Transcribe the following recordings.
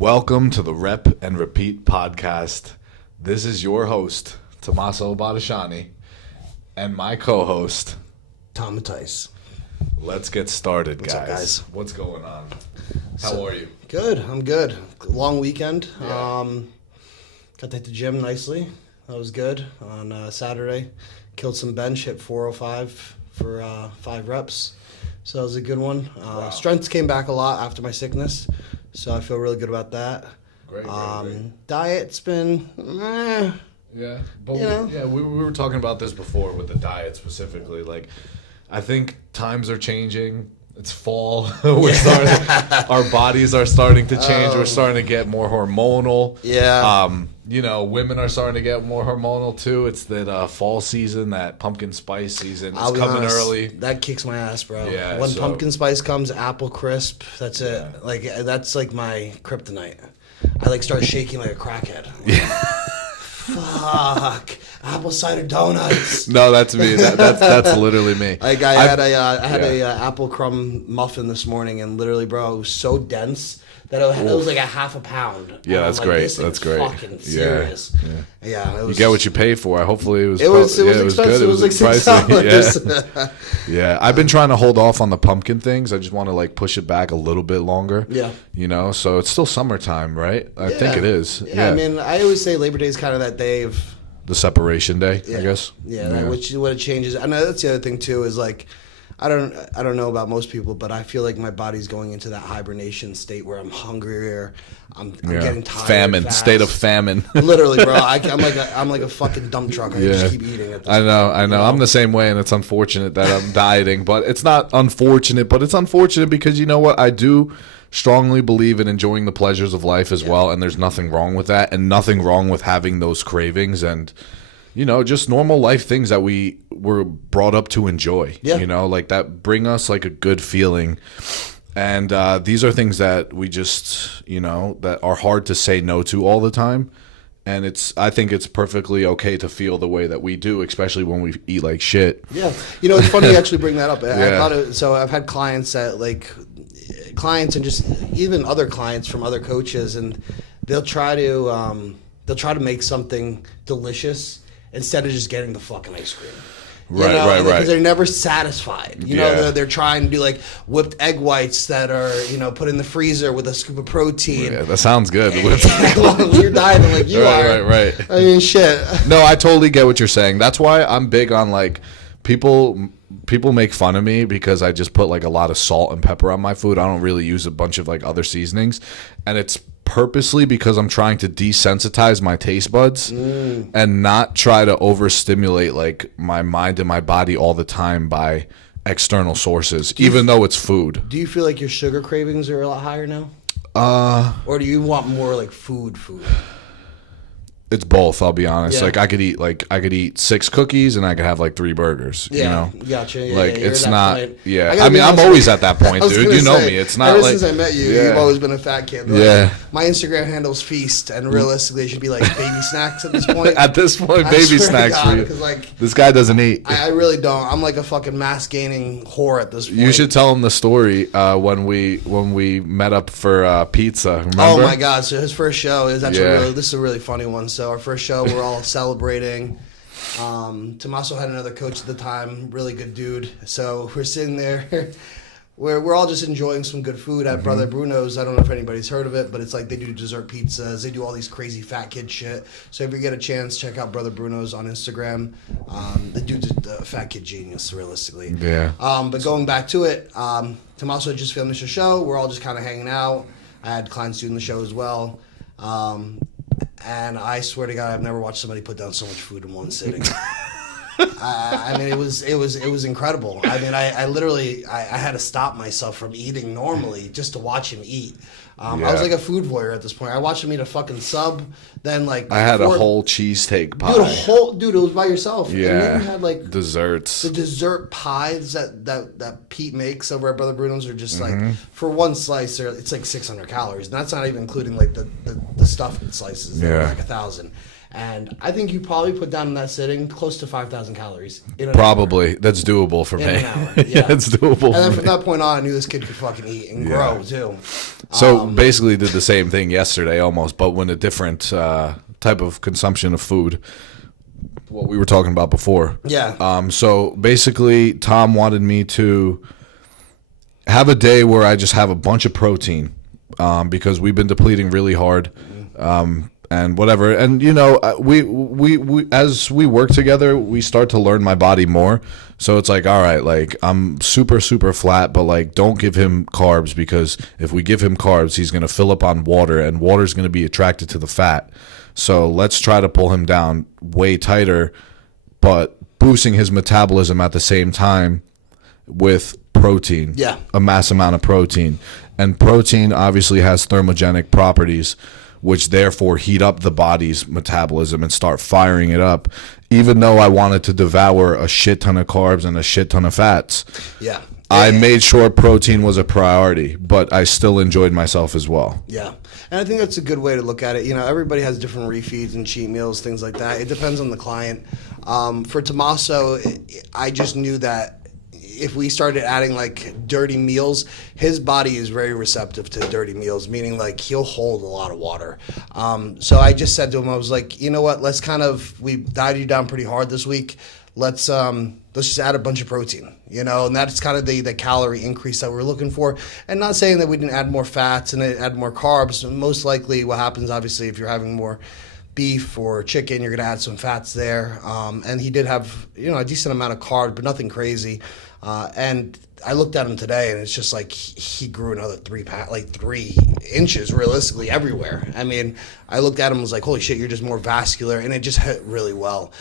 Welcome to the Rep and Repeat podcast. This is your host, Tommaso Badashani, and my co-host, Tom Mattice. Let's get started, What's up, guys? What's going on? How are you? Good. I'm good. Long weekend. Yeah. Got to hit the gym nicely. That was good. On Saturday, killed some bench, hit 405 for 5 reps. So that was a good one. Wow. Strength came back a lot after my sickness, so I feel really good about that. Great. Diet's been, Yeah, but You know? we were talking about this before with the diet specifically. Like, I think times are changing. It's fall. Our bodies are starting to change. We're starting to get more hormonal. Yeah. Women are starting to get more hormonal too. It's that fall season, that pumpkin spice season. It's I'll be coming honest, early. That kicks my ass, bro. Yeah, when so- pumpkin spice comes, apple crisp, that's it. Yeah. Like that's like my kryptonite. I start shaking like a crackhead. Fuck. Apple cider donuts. No, that's me. That's literally me. Like I had a apple crumb muffin this morning, and literally, bro, it was so dense that it was like a half a pound. Yeah, And I'm that's like, great. This That's thing's great. Fucking Yeah. serious. Yeah, it You was, get what you pay for. Hopefully, it was. It was good. expensive. It was like $6. Yeah. Yeah, I've been trying to hold off on the pumpkin things. I just want to push it back a little bit longer. Yeah. So it's still summertime, right? I think it is. Yeah, I mean, I always say Labor Day is kind of that day of. The separation day, I guess. Yeah, which what it changes. And that's the other thing too is I don't know about most people, but I feel like my body's going into that hibernation state where I'm hungrier. I'm getting tired. Famine, fast. state of famine. Literally, bro. I'm like a fucking dump truck. I just keep eating at this I know. point, I'm the same way, and it's unfortunate that I'm dieting, but it's not unfortunate, but it's unfortunate because you know what? I do strongly believe in enjoying the pleasures of life as well, and there's nothing wrong with that, and nothing wrong with having those cravings and just normal life things that we were brought up to enjoy. Yeah. That bring us a good feeling. And these are things that we just, that are hard to say no to all the time. And I think it's perfectly okay to feel the way that we do, especially when we eat like shit. Yeah. It's funny you actually bring that up. Yeah. So I've had clients clients and just even other clients from other coaches, and they'll try to make something delicious instead of just getting the fucking ice cream. Right. Because they're never satisfied. Yeah. They're trying to do whipped egg whites that are put in the freezer with a scoop of protein. Yeah, that sounds good. You're dieting like you are. Right. I mean, shit. No, I totally get what you're saying. That's why I'm big on people make fun of me because I just put a lot of salt and pepper on my food. I don't really use a bunch of other seasonings, and it's purposely because I'm trying to desensitize my taste buds and not try to overstimulate my mind and my body all the time by external sources, even though it's food. Do you feel like your sugar cravings are a lot higher now? Or do you want more food? It's both, I'll be honest. Yeah. I could eat 6 cookies and I could have 3 burgers. Gotcha. Yeah, It's not. Point. Yeah, I'm always at that point, dude. You know me. It's not ever since I met you, you've always been a fat kid. My Instagram handle's feast, and realistically, it should be baby snacks at this point. At this point, baby snacks for you. This guy doesn't eat. I really don't. I'm like a fucking mass gaining whore at this point. You should tell him the story when we met up for pizza. Remember? Oh my god! So his first show is actually this is a really funny one. So our first show, we're all celebrating. Tommaso had another coach at the time, really good dude. So we're sitting there, we're all just enjoying some good food at Brother Bruno's. I don't know if anybody's heard of it, but it's they do dessert pizzas. They do all these crazy fat kid shit. So if you get a chance, check out Brother Bruno's on Instagram. The dude's a fat kid genius, realistically. Yeah. But going back to it, Tommaso had just finished a show. We're all just kind of hanging out. I had clients doing the show as well. And I swear to God, I've never watched somebody put down so much food in one sitting. I mean, it was incredible. I mean, I literally had to stop myself from eating normally just to watch him eat. I was like a food voyeur at this point. I watched him eat a fucking sub, then I had a whole cheesesteak pie. Dude, it was by yourself. Yeah. And then you had desserts. The dessert pies that Pete makes over at Brother Bruno's are just for one slice, it's 600 calories. And that's not even including the stuffed slices. They're 1,000. And I think you probably put down in that sitting close to 5,000 calories. In an Probably. That's doable for In me. an hour, Yeah, yeah. it's doable And then for from me. that point on, I knew this kid could fucking eat and grow too. So basically did the same thing yesterday almost, but with a different type of consumption of food. What we were talking about before. Yeah. So basically, Tom wanted me to have a day where I just have a bunch of protein because we've been depleting really hard and whatever. And, you know, we as we work together, we start to learn my body more. So it's like, all right, like I'm super, super flat, but like don't give him carbs because if we give him carbs, he's going to fill up on water and water's going to be attracted to the fat. So let's try to pull him down way tighter, but boosting his metabolism at the same time with protein. Yeah. A mass amount of protein. And protein obviously has thermogenic properties, which therefore heat up the body's metabolism and start firing it up. Even though I wanted to devour a shit ton of carbs and a shit ton of fats, Yeah. I made sure protein was a priority, but I still enjoyed myself as well. Yeah. And I think that's a good way to look at it. You know, everybody has different refeeds and cheat meals, things like that. It depends on the client. For Tommaso, I just knew that if we started adding like dirty meals, his body is very receptive to dirty meals, meaning like he'll hold a lot of water. So I just said to him, I was like, you know what, we dieted you down pretty hard this week. Let's just add a bunch of protein, you know, and that's kind of the calorie increase that we're looking for. And not saying that we didn't add more fats and add more carbs. Most likely what happens, obviously, if you're having more beef or chicken, you're going to add some fats there. And he did have, you know, a decent amount of carbs, but nothing crazy. And I looked at him today, and it's just like he grew another 3 inches realistically everywhere. I mean, I looked at him and was like, holy shit, you're just more vascular, and it just hit really well.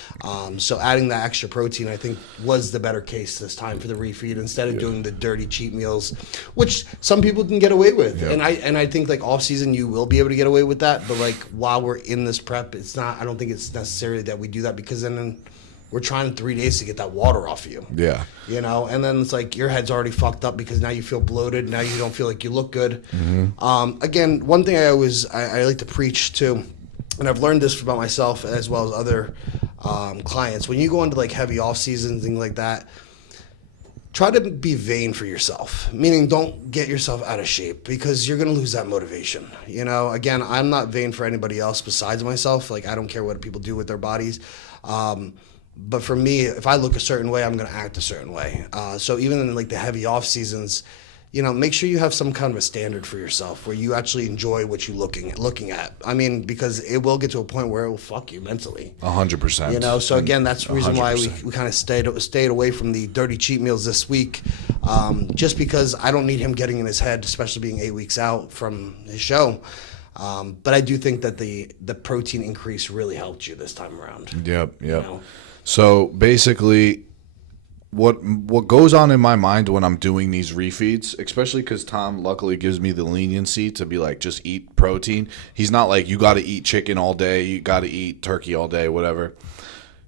So adding that extra protein, I think, was the better case this time for the refeed instead of doing the dirty cheat meals, which some people can get away with. Yeah. And I think like off season you will be able to get away with that, but like while we're in this prep, I don't think it's necessary that we do that because then we're trying in 3 days to get that water off you. Yeah. You know, and then it's like your head's already fucked up because now you feel bloated. Now you don't feel like you look good. Again, one thing I like to preach too, and I've learned this about myself as well as other clients. When you go into like heavy off season, things like that, try to be vain for yourself. Meaning, don't get yourself out of shape because you're gonna lose that motivation. You know, again, I'm not vain for anybody else besides myself. Like I don't care what people do with their bodies. But for me, if I look a certain way, I'm going to act a certain way. So even in like the heavy off seasons, you know, make sure you have some kind of a standard for yourself where you actually enjoy what you're looking at. I mean, because it will get to a point where it will fuck you mentally. 100%. You know, so again, that's the reason why we 100%. kind of stayed away from the dirty cheat meals this week, just because I don't need him getting in his head, especially being 8 weeks out from his show. But I do think that the protein increase really helped you this time around. Yep. You know? So basically, what goes on in my mind when I'm doing these refeeds, especially because Tom luckily gives me the leniency to be like, just eat protein. He's not like, you got to eat chicken all day, you got to eat turkey all day, whatever.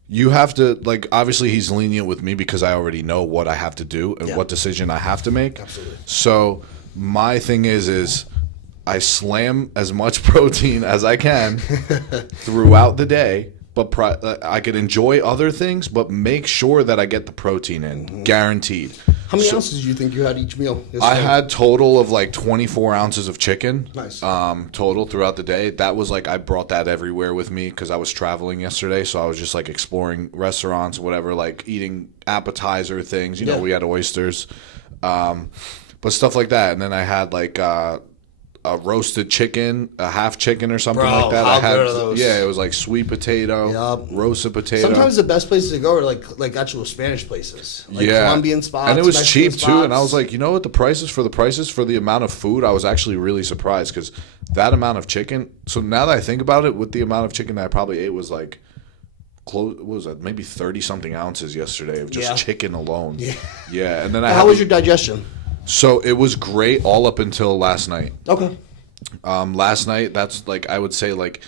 You have to, like, obviously he's lenient with me because I already know what I have to do and what decision I have to make. Absolutely. So my thing is I slam as much protein as I can throughout the day. But I could enjoy other things, but make sure that I get the protein in, guaranteed. How many ounces do you think you had each meal? I had total of like 24 ounces of chicken. Nice. Total throughout the day. That was like I brought that everywhere with me because I was traveling yesterday, so I was just like exploring restaurants, whatever, like eating appetizer things. You know, we had oysters, but stuff like that. And then I had like a roasted chicken, a half chicken or something like that. How I had, good are those? Yeah, it was like sweet potato, roasted potato. Sometimes the best places to go are like actual Spanish places, like Colombian spots, and it was Mexican cheap spots. too. And I was like, you know what, the prices for the amount of food, I was actually really surprised because that amount of chicken. So now that I think about it, with the amount of chicken that I probably ate was like close. What was that? Maybe 30 something ounces yesterday of just chicken alone. Yeah. And then How was your digestion? So it was great all up until last night. Okay. Last night, that's like I would say like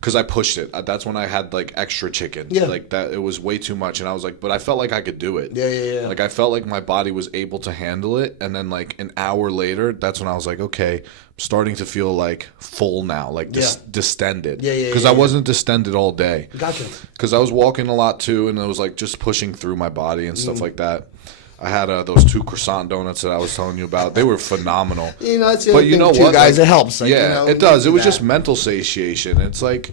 because I pushed it. That's when I had like extra chicken. Yeah. Like that, it was way too much, and I was like, but I felt like I could do it. Yeah. Like I felt like my body was able to handle it, and then like an hour later, that's when I was like, okay, I'm starting to feel like full now, like distended. Yeah. Because I wasn't distended all day. Gotcha. Because I was walking a lot too, and it was like just pushing through my body and stuff like that. I had those 2 croissant donuts that I was telling you about. They were phenomenal. You know, it's the other thing too, guys. It helps. Like, it does. It was just mental satiation. It's like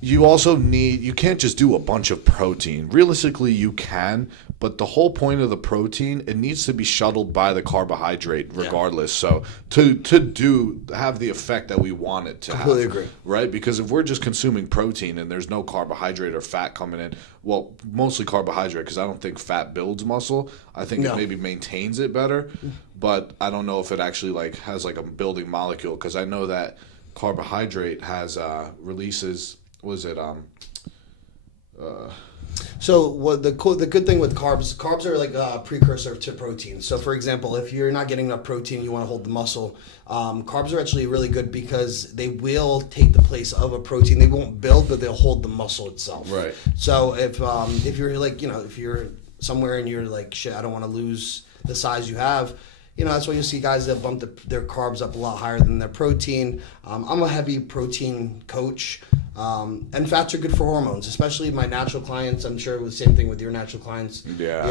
you also you can't just do a bunch of protein. Realistically, you can, but the whole point of the protein, it needs to be shuttled by the carbohydrate regardless. So to have the effect that we want it to have. Completely agree. Right? Because if we're just consuming protein and there's no carbohydrate or fat coming in, well, mostly carbohydrate, because I don't think fat builds muscle. I think it maybe maintains it better, but I don't know if it actually like has like a building molecule, because I know that carbohydrate has releases. Was it So what the good thing with carbs are like a precursor to protein. So for example, if you're not getting enough protein, you want to hold the muscle. Carbs are actually really good because they will take the place of a protein. They won't build, but they'll hold the muscle itself. Right. So if you're like, if you're somewhere and you're like, shit, I don't want to lose the size you have. That's why you'll see guys that bump their carbs up a lot higher than their protein. I'm a heavy protein coach. And fats are good for hormones, especially my natural clients. I'm sure it was the same thing with your natural clients. Yeah.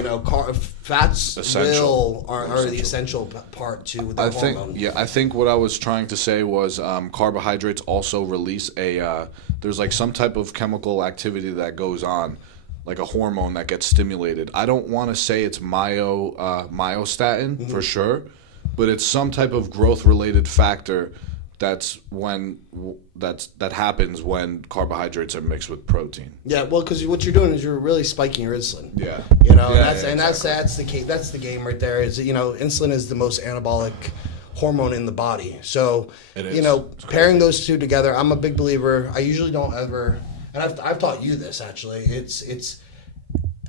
Fats are the essential part to the hormone. I think what I was trying to say was carbohydrates also release there's like some type of chemical activity that goes on, like a hormone that gets stimulated. I don't want to say it's myostatin for sure, but it's some type of growth related factor that happens when carbohydrates are mixed with protein. Yeah, well, because what you're doing is you're really spiking your insulin. Yeah. That's the game right there. Is insulin is the most anabolic hormone in the body. So pairing those two together, I'm a big believer. I usually don't ever, and I've taught you this actually.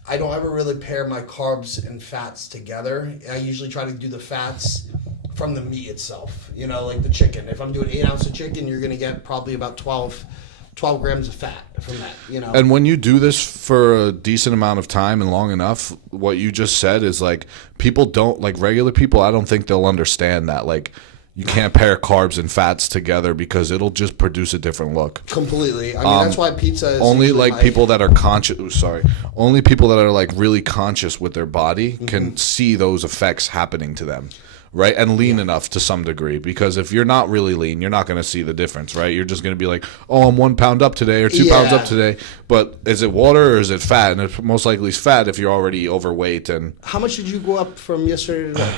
I don't ever really pair my carbs and fats together. I usually try to do the fats from the meat itself, like the chicken. If I'm doing 8 ounces of chicken, you're going to get probably about 12 grams of fat from that, And when you do this for a decent amount of time and long enough, what you just said is like people don't, like regular people, I don't think they'll understand that. Like you can't pair carbs and fats together because it'll just produce a different look. Completely. I mean, that's why pizza is only like people that are conscious. Only people that are like really conscious with their body can see those effects happening to them. Right, and lean enough to some degree, because if you're not really lean, you're not going to see the difference, right? You're just going to be like, oh, I'm 1 pound up today or 2 pounds up today. But is it water or is it fat? And it most likely is fat if you're already overweight. And how much did you go up from yesterday to today?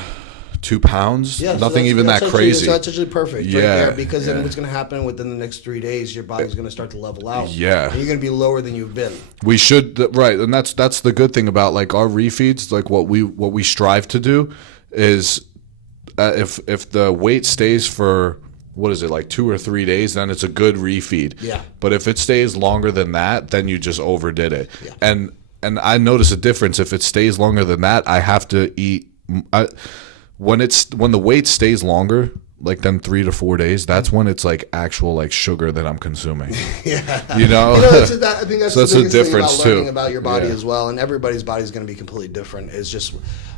2 pounds. Yeah, nothing even that crazy. So that's actually perfect right there, because then what's going to happen within the next 3 days, your body's going to start to level out. Yeah. And you're going to be lower than you've been. We should, right, and that's the good thing about like our refeeds, like what we strive to do is if the weight stays for, what is it, like 2 or 3 days, then it's a good refeed. Yeah. But if it stays longer than that, then you just overdid it. Yeah. And I notice a difference. If it stays longer than that, I have to eat. When the weight stays longer, like then 3 to 4 days, that's when it's like actual like sugar that I'm consuming. Yeah. I think that's so the that's biggest the difference thing about learning too. about your body as well, and everybody's body is going to be completely different. It's just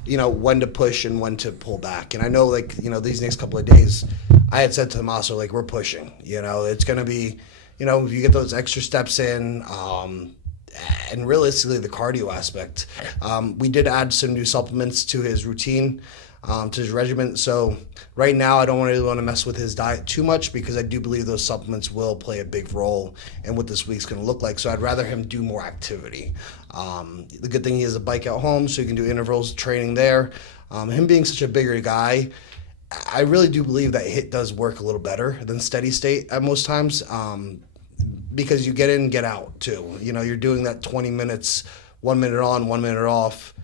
when to push and when to pull back. And I know these next couple of days, I had said to Tommaso, like, we're pushing. It's going to be, if you get those extra steps in, and realistically the cardio aspect. We did add some new supplements to his routine, to his regimen. So right now I don't really want to mess with his diet too much, because I do believe those supplements will play a big role in what this week's going to look like. So I'd rather him do more activity. The good thing, he has a bike at home, so he can do intervals training there. Him being such a bigger guy, I really do believe that HIIT does work a little better than steady state at most times, because you get in, get out too. You're doing that 20 minutes, 1 minute on, 1 minute off.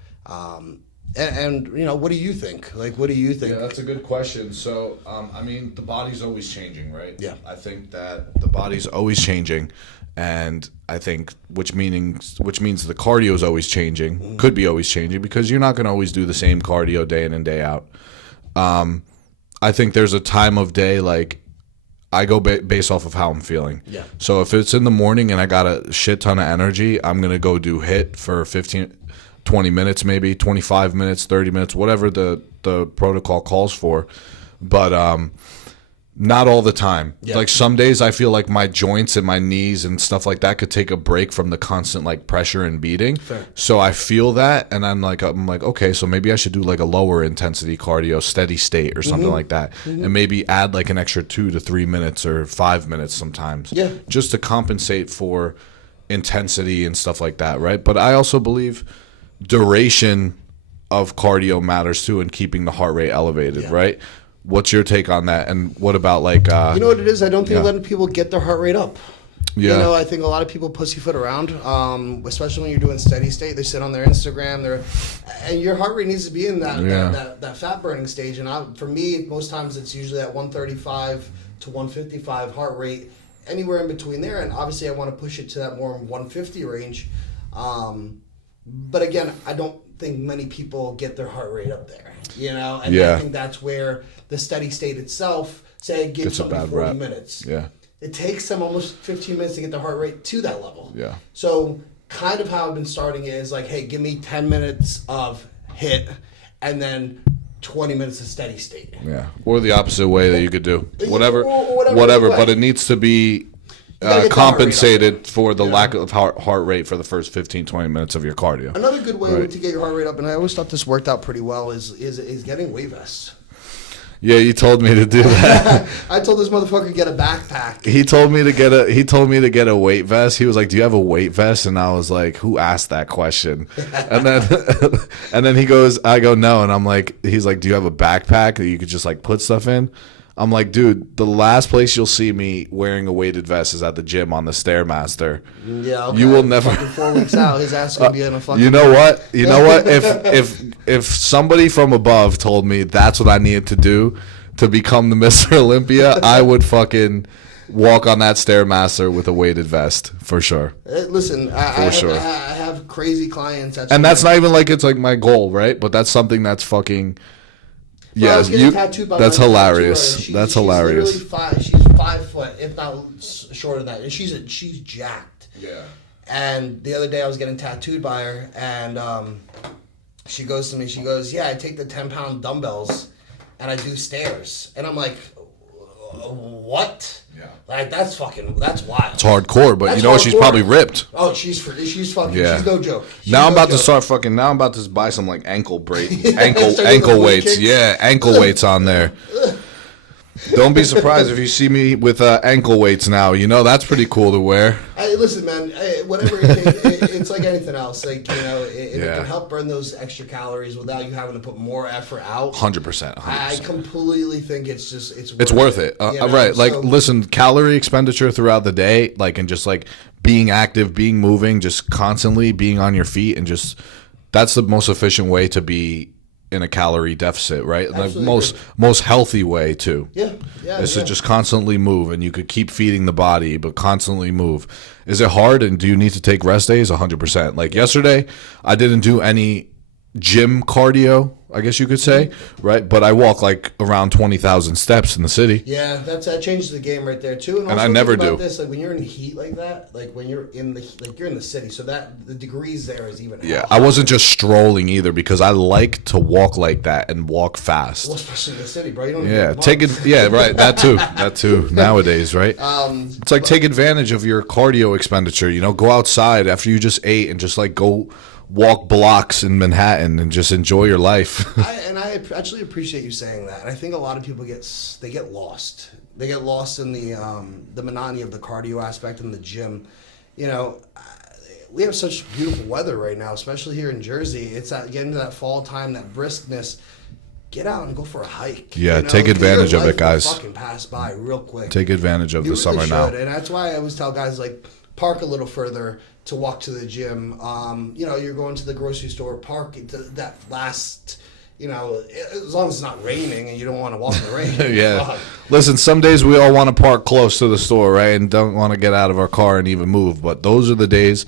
And what do you think? Like, what do you think? Yeah, that's a good question. So, the body's always changing, right? Yeah. I think that the body's always changing, and I think which means the cardio is always changing, could be always changing, because you're not going to always do the same cardio day in and day out. I think there's a time of day, like I go based off of how I'm feeling. Yeah. So if it's in the morning and I got a shit ton of energy, I'm gonna go do HIIT for 15, 20 minutes, maybe 25 minutes, 30 minutes, whatever the protocol calls for. But not all the time. Yeah. Like some days I feel like my joints and my knees and stuff like that could take a break from the constant like pressure and beating. Fair. So I feel that, and I'm like, okay, so maybe I should do like a lower intensity cardio, steady state or something like that, and maybe add like an extra 2 to 3 minutes or 5 minutes sometimes, just to compensate for intensity and stuff like that, right? But I also believe duration of cardio matters too, in keeping the heart rate elevated, right? What's your take on that? And what about like you know what it is? I don't think letting people get their heart rate up. Yeah. You know, I think a lot of people pussyfoot around, especially when you're doing steady state. They sit on their Instagram, and your heart rate needs to be in that fat burning stage. And for me, most times it's usually at 135 to 155 heart rate, anywhere in between there. And obviously, I want to push it to that more 150 range. But again, I don't think many people get their heart rate up there. You know, and I think that's where the steady state itself, say, gives somebody 40 minutes. Yeah. It takes them almost 15 minutes to get their heart rate to that level. Yeah. So kind of how I've been starting it is like, hey, give me 10 minutes of HIIT and then 20 minutes of steady state. Yeah. Or the opposite way that you could do. Whatever. Way. But it needs to be compensated for the lack of heart rate for the first 15, 20 minutes of your cardio. Another good way to get your heart rate up, and I always thought this worked out pretty well, is getting weight vests. Yeah, you told me to do that. I told this motherfucker to get a backpack. He told me to get a weight vest. He was like, "Do you have a weight vest?" And I was like, "Who asked that question?" And then he goes, I go, "No." And I'm like, he's like, "Do you have a backpack that you could just like put stuff in?" I'm like, dude, the last place you'll see me wearing a weighted vest is at the gym on the Stairmaster. Yeah, okay. You will never. Fucking 4 weeks out, his ass gonna be in a fucking. You know what? You know what? If somebody from above told me that's what I needed to do to become the Mr. Olympia, I would fucking walk on that Stairmaster with a weighted vest for sure. Listen, I have crazy clients. That's not even like it's like my goal, right? But that's something that's fucking. Yeah, that's hilarious. That's hilarious. She's 5 foot, if not shorter than that, and she's jacked. Yeah. And the other day I was getting tattooed by her, and she goes to me. She goes, "Yeah, I take the 10-pound dumbbells, and I do stairs." And I'm like, "What?" Yeah. Like that's wild. It's hardcore, but you know what? She's probably ripped. Oh, she's fucking. Yeah. She's no joke. Now I'm about to buy some like ankle weights. Yeah, ankle weights on there. Don't be surprised if you see me with ankle weights now. You know that's pretty cool to wear. Hey, listen, man. Whatever it's like anything else. Like it can help burn those extra calories without you having to put more effort out. 100%. I completely think it's worth it. Right. Like, listen, calorie expenditure throughout the day, like, and just like being active, being moving, just constantly being on your feet, and just that's the most efficient way to be in a calorie deficit, right? The most healthy way too. Yeah. Is to just constantly move, and you could keep feeding the body, but constantly move. Is it hard, and do you need to take rest days? 100%. Like yesterday, I didn't do any gym cardio, I guess you could say, right? But I walk like around 20,000 steps in the city. Yeah, that changes the game right there too. And I never do. This, like when you're in heat like that, like when you're in the city, so that the degrees there is even. Yeah, I wasn't just strolling either, because I like to walk like that and walk fast. Well, especially in the city, bro. You don't. Right. That too. Nowadays, right? It's like take advantage of your cardio expenditure. You know, go outside after you just ate and just like go walk blocks in Manhattan and just enjoy your life. I actually appreciate you saying that. I think a lot of people get lost. They get lost in the monotony of the cardio aspect in the gym. You know, we have such beautiful weather right now, especially here in Jersey. It's getting to that fall time, that briskness. Get out and go for a hike. Yeah, take advantage of it, guys. Fucking pass by real quick. Take advantage of the summer now. And that's why I always tell guys, like, park a little further to walk to the gym. You know, you're going to the grocery store, park that last, you know, as long as it's not raining and you don't want to walk in the rain. Yeah. Listen, some days we all want to park close to the store, right, and don't want to get out of our car and even move. But those are the days,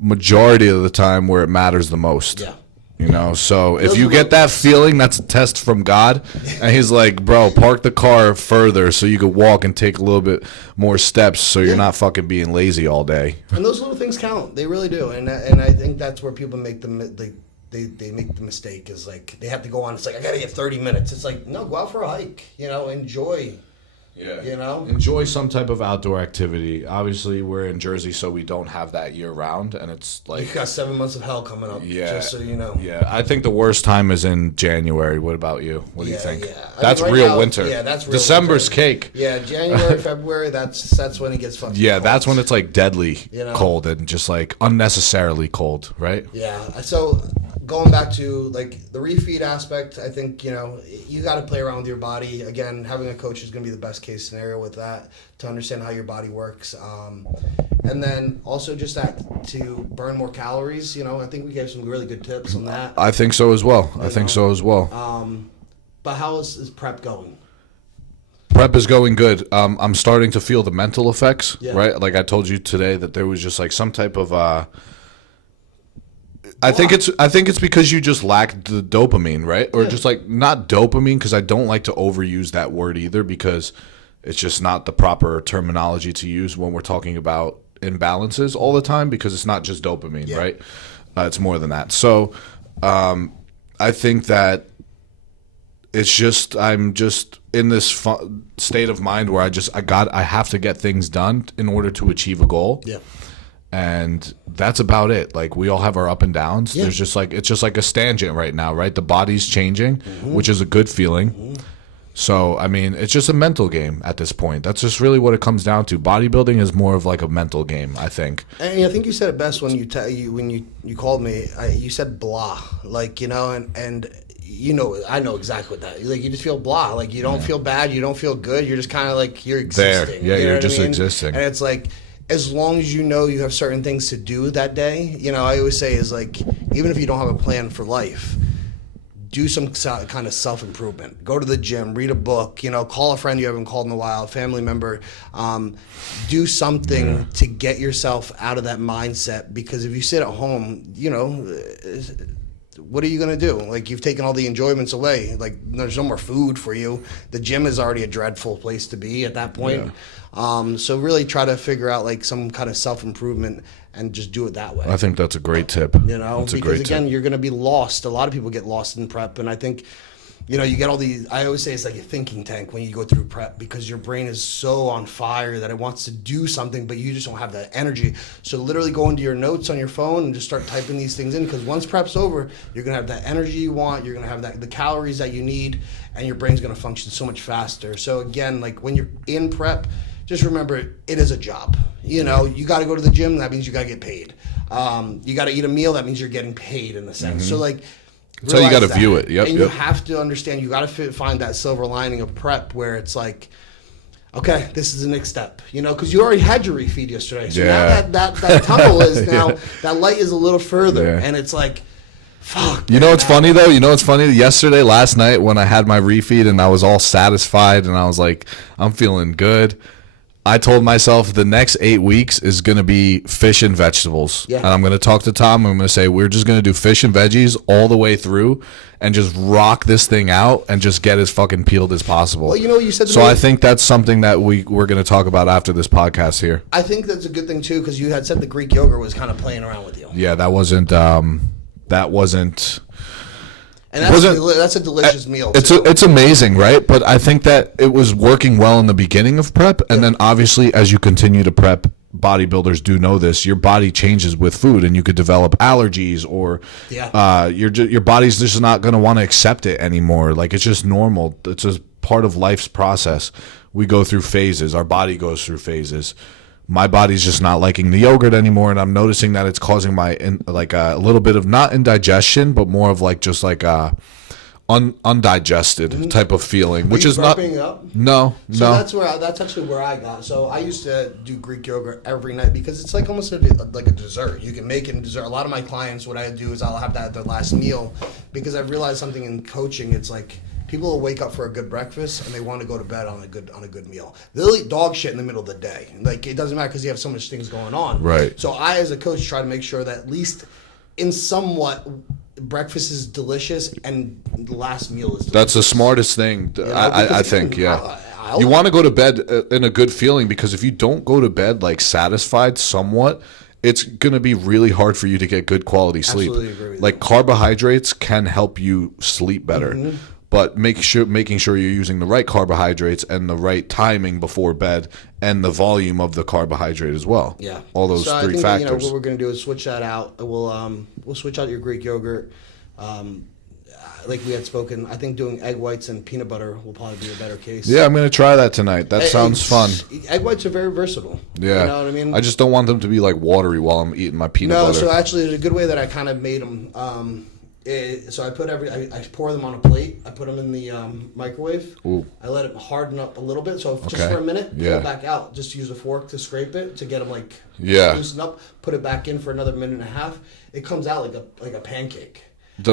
majority of the time, where it matters the most. Yeah. You know, so if you get that feeling, that's a test from God. And he's like, bro, park the car further so you could walk and take a little bit more steps so you're not fucking being lazy all day. And those little things count. They really do. And I think that's where people make they make the mistake is like they have to go on. It's like, I got to get 30 minutes. It's like, no, go out for a hike. You know, enjoy. Yeah. You know? Enjoy some type of outdoor activity. Obviously, we're in Jersey, so we don't have that year round, and it's like You've got 7 months of hell coming up. Yeah. Just so you know. Yeah, I think the worst time is in January. What about you? What do you think? Yeah. That's right real now, winter. Yeah, that's real December's winter. cake. Yeah, January, February, that's when it gets fucking Yeah, cold. that's when it's like deadly You know? cold and just like unnecessarily cold, right? Yeah. So going back to like the refeed aspect, I think, you know, you got to play around with your body. Again, having a coach is going to be the best case scenario with that to understand how your body works. And then also just that to burn more calories. You know, I think we gave some really good tips on that. I think so as well. But how is prep going? Prep is going good. I'm starting to feel the mental effects, Yeah. right? Like I told you today that there was just like some type of I think it's because you just lack the dopamine, right? Or just like not dopamine, because I don't like to overuse that word either, because it's just not the proper terminology to use when we're talking about imbalances all the time, because it's not just dopamine, right? It's more than that. So I think that it's just I'm just in this state of mind where I have to get things done in order to achieve a goal. Yeah. And that's about it. Like we all have our up and downs. Yeah. There's just like it's just like a tangent right now, right? The body's changing, which is a good feeling. So I mean, it's just a mental game at this point. That's just really what it comes down to. Bodybuilding is more of like a mental game, I think. And I think you said it best when you called me. You said blah, like, you know, and you know, I know exactly what that. Like you just feel blah, like you don't feel bad, you don't feel good. You're just kind of like you're existing. There, yeah, you know you're what just I mean? existing. And it's like, as long as you know you have certain things to do that day, you know, I always say is like, even if you don't have a plan for life, do some kind of self-improvement. Go to the gym, read a book, you know, call a friend you haven't called in a while, a family member. Do something to get yourself out of that mindset, because if you sit at home, you know, what are you going to do? Like, you've taken all the enjoyments away. Like, there's no more food for you. The gym is already a dreadful place to be at that point. So really try to figure out like some kind of self-improvement and just do it that way. I think that's a great tip. You know, that's because again, you're going to be lost. A lot of people get lost in prep, and I think, you know, you get all these. I always say it's like a thinking tank when you go through prep, because your brain is so on fire that it wants to do something, but you just don't have that energy. So literally go into your notes on your phone and just start typing these things in, because once prep's over, you're going to have that energy you want. You're going to have the calories that you need, and your brain's going to function so much faster. So again, like when you're in prep, just remember, it is a job. You know, you got to go to the gym. That means you got to get paid. You got to eat a meal. That means you're getting paid in a sense. So like, so you got to that. view it. Yep. And you have to understand. You got to find that silver lining of prep, where it's like, okay, this is the next step. You know, because you already had your refeed yesterday. So now that tunnel is now that light is a little further, and it's like, fuck. You know what's funny though? You know what's funny? Yesterday, last night, when I had my refeed and I was all satisfied and I was like, I'm feeling good, I told myself the next 8 weeks is going to be fish and vegetables. Yeah. And I'm going to talk to Tom. I'm going to say, we're just going to do fish and veggies all the way through and just rock this thing out and just get as fucking peeled as possible. Well, you know what you said to So me? I think that's something that we're going to talk about after this podcast here. I think that's a good thing too, because you had said the Greek yogurt was kind of playing around with you. Yeah, that wasn't And that's a delicious meal too. It's amazing, right? But I think that it was working well in the beginning of prep, and then obviously as you continue to prep, bodybuilders do know this. Your body changes with food, and you could develop allergies, or your body's just not going to want to accept it anymore. Like, it's just normal. It's just part of life's process. We go through phases. Our body goes through phases. My body's just not liking the yogurt anymore, and I'm noticing that it's causing my a little bit of not indigestion, but more of like just like undigested type of feeling, which is not. Up? No. That's actually where I got. So I used to do Greek yogurt every night because it's like almost like a dessert. You can make it in dessert. A lot of my clients, what I do is I'll have that at their last meal, because I've realized something in coaching. It's like, people will wake up for a good breakfast and they want to go to bed on a good meal. They'll eat dog shit in the middle of the day. Like, it doesn't matter because you have so much things going on. Right. So I, as a coach, try to make sure that at least in somewhat breakfast is delicious and the last meal is delicious. That's the smartest thing. I think. Yeah. You want to go to bed in a good feeling, because if you don't go to bed like satisfied somewhat, it's going to be really hard for you to get good quality sleep. Absolutely agree with like you. Carbohydrates can help you sleep better. But making sure you're using the right carbohydrates and the right timing before bed and the volume of the carbohydrate as well. Yeah, all those so three I think factors. That, what we're going to do is switch that out. We'll switch out your Greek yogurt. Like we had spoken, I think doing egg whites and peanut butter will probably be a better case. Yeah, I'm going to try that tonight. That sounds fun. Egg whites are very versatile. Yeah, you know what I mean. I just don't want them to be like watery while I'm eating my peanut butter. No, so actually, there's a good way that I kind of made them. So I put I pour them on a plate. I put them in the microwave. Ooh. I let it harden up a little bit. So just Okay. for a minute, pull Yeah. it back out. Just use a fork to scrape it to get them like Yeah. loosen up. Put it back in for another minute and a half. It comes out like a pancake. The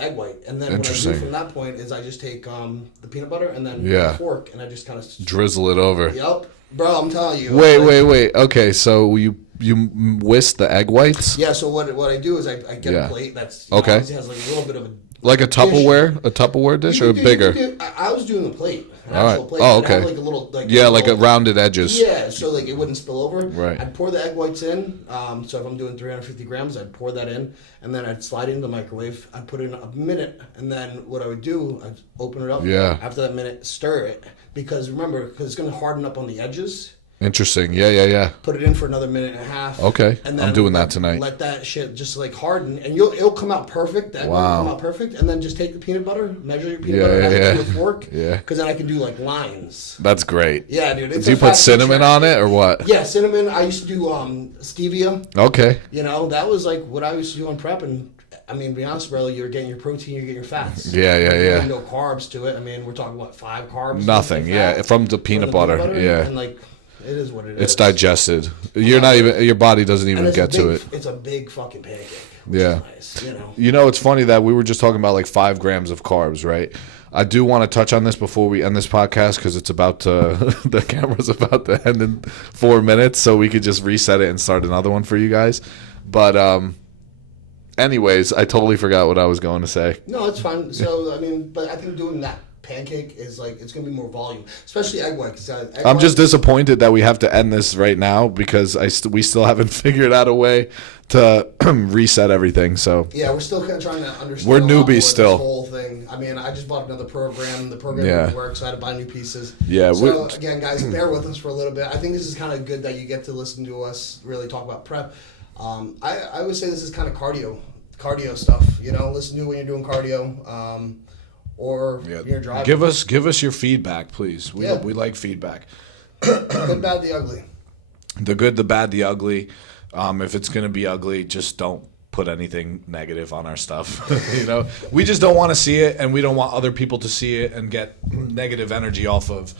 egg white. And then what I Interesting. do from that point is I just take the peanut butter and then Yeah. a fork and I just kind of drizzle it over. Yep, bro. I'm telling you. Wait. Okay, so you whisk the egg whites Yeah. So what I do is I get Yeah. a plate that's Okay. obviously has like a little bit of a like a Tupperware dish, or bigger? I was doing a plate. An All actual right. plate. Oh, It had, okay. like a little, Like a rounded edges. Yeah, so like it wouldn't spill over. Right. I'd pour the egg whites in. So if I'm doing 350 grams, I'd pour that in, and then I'd slide it in the microwave. I'd put it in a minute, and then what I would do, I'd open it up. Yeah. After that minute, stir it, because it's going to harden up on the edges. Interesting. Yeah. Put it in for another minute and a half. Okay. And I'm doing that tonight. Let that shit just like harden, and it'll come out perfect. The egg white will come out perfect, and then just take the peanut butter, measure your peanut butter, add it to a fork. Yeah. Because then I can do like lines. That's great. Yeah, dude. Do you put cinnamon on it or what? Yeah, cinnamon. I used to do stevia. Okay. You know, that was like what I used to do on prep, and I mean, to be honest, bro, you're getting your protein, you're getting your fats. Yeah. No carbs to it. I mean, we're talking about 5 carbs. Nothing. Yeah, from the peanut butter. Yeah. And like, it is what it is. It's digested. You're not even. Your body doesn't even get to it. It's a big fucking pancake. Yeah. Is nice, You know, it's funny that we were just talking about like 5 grams of carbs, right? I do want to touch on this before we end this podcast, because it's about to, the camera's about to end in 4 minutes, so we could just reset it and start another one for you guys. But anyways, I totally forgot what I was going to say. No, it's fine. So I mean, but I think doing that pancake is like, it's gonna be more volume, especially egg white. I'm just disappointed that we have to end this right now, because we still haven't figured out a way to reset everything. So yeah, we're still kind of trying to understand. We're a lot newbies more of still. This whole thing. I mean, I just bought another program. The program didn't work, so I had to buy new pieces. Yeah. So again, guys, bear with us for a little bit. I think this is kind of good that you get to listen to us really talk about prep. I would say this is kind of cardio stuff. You know, listen to when you're doing cardio. Or you're driving. Give us your feedback, please. We like feedback. Good, bad, the ugly. The good, the bad, the ugly. If it's gonna be ugly, just don't put anything negative on our stuff. You know, we just don't want to see it, and we don't want other people to see it and get negative energy off of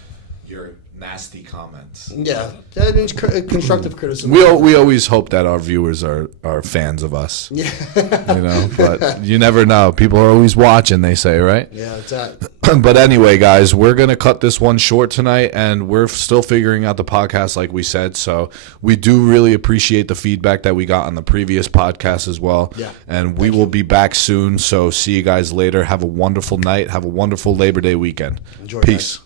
your nasty comments. Yeah, that means constructive criticism. We always hope that our viewers are fans of us. Yeah. You know, but you never know. People are always watching, they say, right? Yeah, it's that. But anyway, guys, we're going to cut this one short tonight, and we're still figuring out the podcast, like we said. So we do really appreciate the feedback that we got on the previous podcast as well. Yeah. And we will be back soon. So see you guys later. Have a wonderful night. Have a wonderful Labor Day weekend. Enjoy, Peace. Guys.